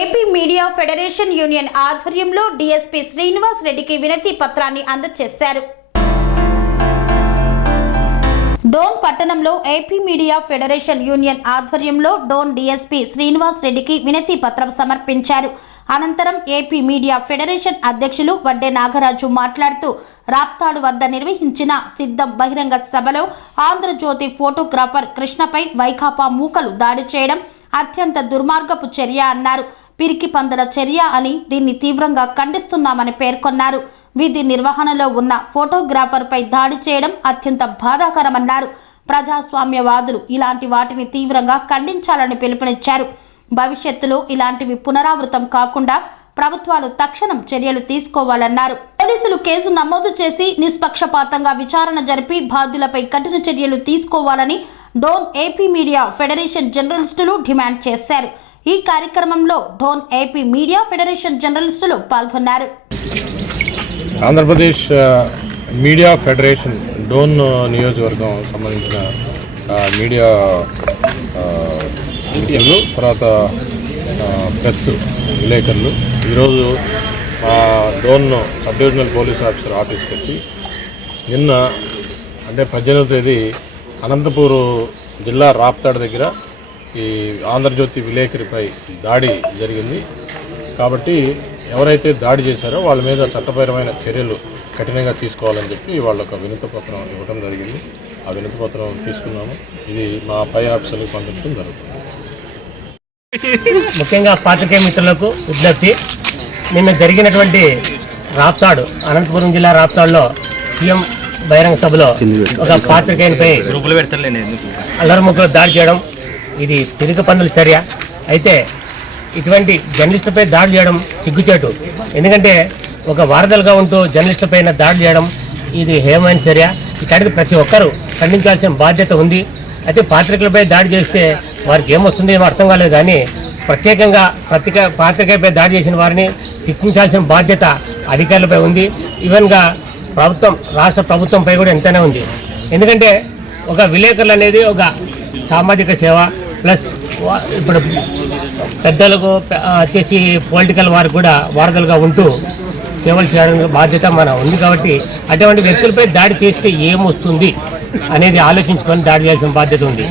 AP media federation union ఆధ్వర్యంలో DSP Srinivas రెడ్డికి వినతి పత్రాన్ని అందజేశారు. డోన్ పట్టణంలో ఏపీ మీడియా ఫెడరేషన్ యూనియన్ ఆధ్వర్యంలో డోన్ డీఎస్పీ శ్రీనివాస్ రెడ్డికి వినతి పత్రం సమర్పించారు. అనంతరం ఏపీ మీడియా ఫెడరేషన్ అధ్యక్షులు వడ్డే నాగరాజు మాట్లాడుతూ రాప్తాడు వద్ద నిర్వహించిన సిద్ధం బహిరంగ సభలో ఆంధ్రజ్యోతి ఫోటోగ్రాఫర్ కృష్ణపై వైకాపా మూకలు దాడి చేయడం అత్యంత దుర్మార్గపు చర్య అన్నారు. పిరికి పందుల చర్య అని దీన్ని తీవ్రంగా ఖండిస్తున్నామని పేర్కొన్నారు. విధి నిర్వహణలో ఉన్న ఫోటోగ్రాఫర్పై దాడి చేయడం అత్యంత బాధాకరమన్నారు. ప్రజాస్వామ్యవాదులు ఇలాంటి వాటిని తీవ్రంగా ఖండించాలని పిలుపునిచ్చారు. భవిష్యత్తులో ఇలాంటివి పునరావృతం కాకుండా ప్రభుత్వాలు తక్షణం చర్యలు తీసుకోవాలన్నారు. పోలీసులు కేసు నమోదు చేసి నిష్పక్షపాతంగా విచారణ జరిపి బాధ్యులపై కఠిన చర్యలు తీసుకోవాలని డోన్ ఏపీ మీడియా ఫెడరేషన్ జర్నలిస్టులు డిమాండ్ చేశారు. ఈ కార్యక్రమంలో డోన్ ఏపీ మీడియా ఫెడరేషన్ జర్నలిస్టులు పాల్గొన్నారు. ఆంధ్రప్రదేశ్ మీడియా ఫెడరేషన్ డోన్ నియోజకవర్గం సంబంధించిన మీడియా మిత్రులు, తర్వాత ప్రెస్ విలేకరులు ఈరోజు Dhone sub divisional police officer ఆఫీస్కి వచ్చి నిన్న అంటే 18వ తేదీ అనంతపూర్ జిల్లా రాప్తాడు దగ్గర ఈ ఆంధ్రజ్యోతి విలేకరిపై దాడి జరిగింది. కాబట్టి ఎవరైతే దాడి చేశారో వాళ్ళ మీద చట్టపరమైన చర్యలు కఠినంగా తీసుకోవాలని చెప్పి వాళ్ళకు వినతి పత్రం ఇవ్వడం జరిగింది. ఆ వినతి పత్రం తీసుకున్నాము. ఇది మా పై ఆఫీసర్లకు పంపించడం జరుగుతుంది. ముఖ్యంగా పాత్రికేయ మిత్రులకు విజ్ఞప్తి, నిన్న జరిగినటువంటి రాప్తాడు అనంతపురం జిల్లా రాప్తాడులో సీఎం బహిరంగ సభలో ఒక పాత్రికేయునిపై అల్లరిముక్కలు దాడి చేయడం ఇది పిరికి పందుల చర్య. అయితే ఇటువంటి జర్నలిస్టులపై దాడి చేయడం సిగ్గుచేటు. ఎందుకంటే ఒక వారధలుగా ఉంటూ జర్నలిస్టులపై దాడి చేయడం ఇది హేయమైన చర్య. ఇక్కడికి ప్రతి ఒక్కరూ ఖండించాల్సిన బాధ్యత ఉంది. అయితే పాత్రికలపై దాడి చేస్తే వారికి ఏమొస్తుందో ఏమో అర్థం కాలేదు, కానీ ప్రత్యేకంగా పాత్రికపై దాడి చేసిన వారిని శిక్షించాల్సిన బాధ్యత అధికారులపై ఉంది. ఈవెన్గా రాష్ట్ర ప్రభుత్వంపై కూడా ఎంతైనా ఉంది. ఎందుకంటే ఒక విలేకరులు అనేది ఒక సామాజిక సేవ, ప్లస్ ఇప్పుడు పెద్దలకు వచ్చేసి పొలిటికల్ వారికి కూడా వారధలుగా ఉంటూ సేవలు చేయాలని బాధ్యత మన ఉంది. కాబట్టి అటువంటి వ్యక్తులపై దాడి చేస్తే ఏమొస్తుంది అనేది ఆలోచించుకొని దాడి చేయాల్సిన బాధ్యత ఉంది.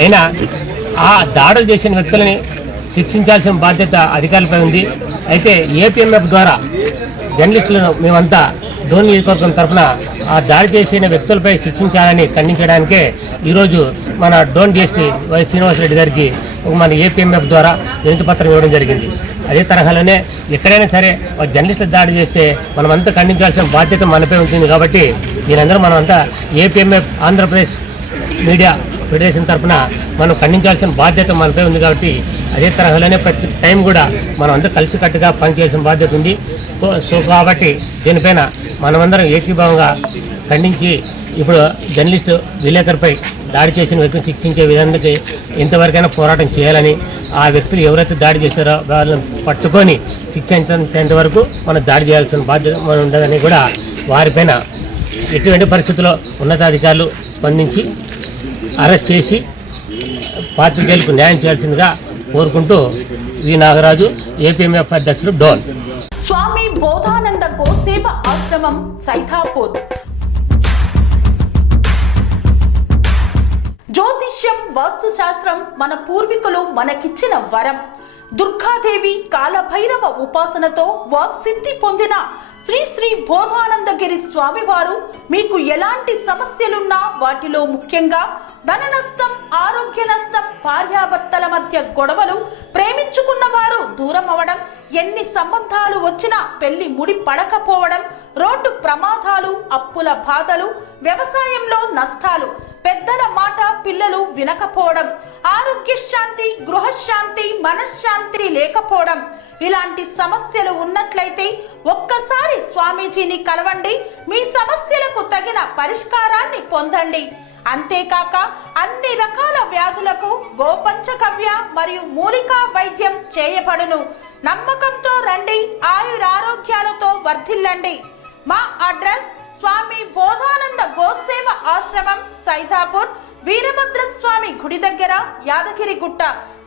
అయినా ఆ దాడులు చేసిన వ్యక్తులని శిక్షించాల్సిన బాధ్యత అధికారులపై ఉంది. అయితే ఏపీఎంఎఫ్ ద్వారా జర్నలిస్టులను మేమంతా డోన్ నియోజకవర్గం తరఫున ఆ దాడి చేసిన వ్యక్తులపై శిక్షించాలని ఖండించడానికే ఈరోజు మన డోన్ డీఎస్పీ వై శ్రీనివాస్ రెడ్డి గారికి మన ఏపీఎంఎఫ్ ద్వారా వినతి పత్రం ఇవ్వడం జరిగింది. అదే తరహాలోనే ఎక్కడైనా సరే ఒక జర్నలిస్టు దాడి చేస్తే మనమంతా ఖండించాల్సిన బాధ్యత మనపై ఉంటుంది. కాబట్టి దీనందరూ మనమంతా ఏపీఎంఎఫ్ ఆంధ్రప్రదేశ్ మీడియా ఫెడరేషన్ తరఫున మనం ఖండించాల్సిన బాధ్యత మనపై ఉంది. కాబట్టి అదే తరహాలోనే ప్రతి టైం కూడా మనం అంతా కలిసికట్టుగా పనిచేయాల్సిన బాధ్యత ఉంది. సో కాబట్టి దీనిపైన మనమందరం ఏకీభావంగా ఖండించి ఇప్పుడు జర్నలిస్టు విలేకరుపై దాడి చేసిన వ్యక్తిని శిక్షించే విధానానికి ఎంతవరకైనా పోరాటం చేయాలని, ఆ వ్యక్తులు ఎవరైతే దాడి చేశారో వాళ్ళని పట్టుకొని శిక్షించేంత వరకు మనం దాడి చేయాల్సిన బాధ్యత మనం ఉండదని కూడా వారిపైన ఎటువంటి పరిస్థితుల్లో ఉన్నతాధికారులు స్పందించి అరెస్ట్ చేసి పాత్రికేయులకు న్యాయం చేయాల్సిందిగా కోరుకుంటూ వి నాగరాజు, ఏపీఎంఎఫ్ అధ్యక్షుడు, డోన్. స్వామి బోధానంద గోసేవ ఆశ్రమం, సైథాపూర్. జ్యోతిష్యం, వాస్తుశాస్త్రం మన పూర్వీకులు మనకిచ్చిన వరం. దుర్గాదేవి, కాలభైరవ ఉపాసనతో వాక్సిద్ధి పొందిన శ్రీ శ్రీ బోధానందగిరి స్వామివారు మీకు ఎలాంటి సమస్యలున్నా, వాటిలో ముఖ్యంగా ధన నష్టం, ఆరోగ్య నష్టం, భార్యాభర్తల మధ్య గొడవలు, ప్రేమించుకున్న వారు దూరం అవడం, ఎన్ని సంబంధాలు వచ్చినా పెళ్లి ముడి పడకపోవడం, రోడ్డు ప్రమాదాలు, అప్పుల బాధలు, వ్యవసాయంలో నష్టాలు, పెద్దల మాట పిల్లలు వినకపోవడం, ఆరోగ్య శాంతి, గృహశాంతి, మనశ్శాంతి లేకపోవడం, ఇలాంటి సమస్యలు ఉన్నట్లయితే ఒక్కసారి స్వామీజీని కలవండి. మీ సమస్యలకు తగిన పరిష్కారాన్ని పొందండి. అంతేకాక అన్ని రకాల వ్యాధులకు గోపంచకవ్య మరియు మూలికా వైద్యం చేయబడును. నమ్మకంతో రండి, ఆయురారోగ్యాలతో వర్ధిల్లండి. మా అడ్రస్ స్వామి బోధానంద గోసేవ ఆశ్రమం, సైదాపూర్, వీరభద్రస్వామి గుడి దగ్గర, యాదగిరిగుట్ట.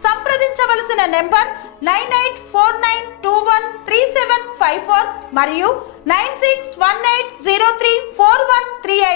సంప్రదించవలసిన నెంబర్ 9849213754 మరియు 9618034138.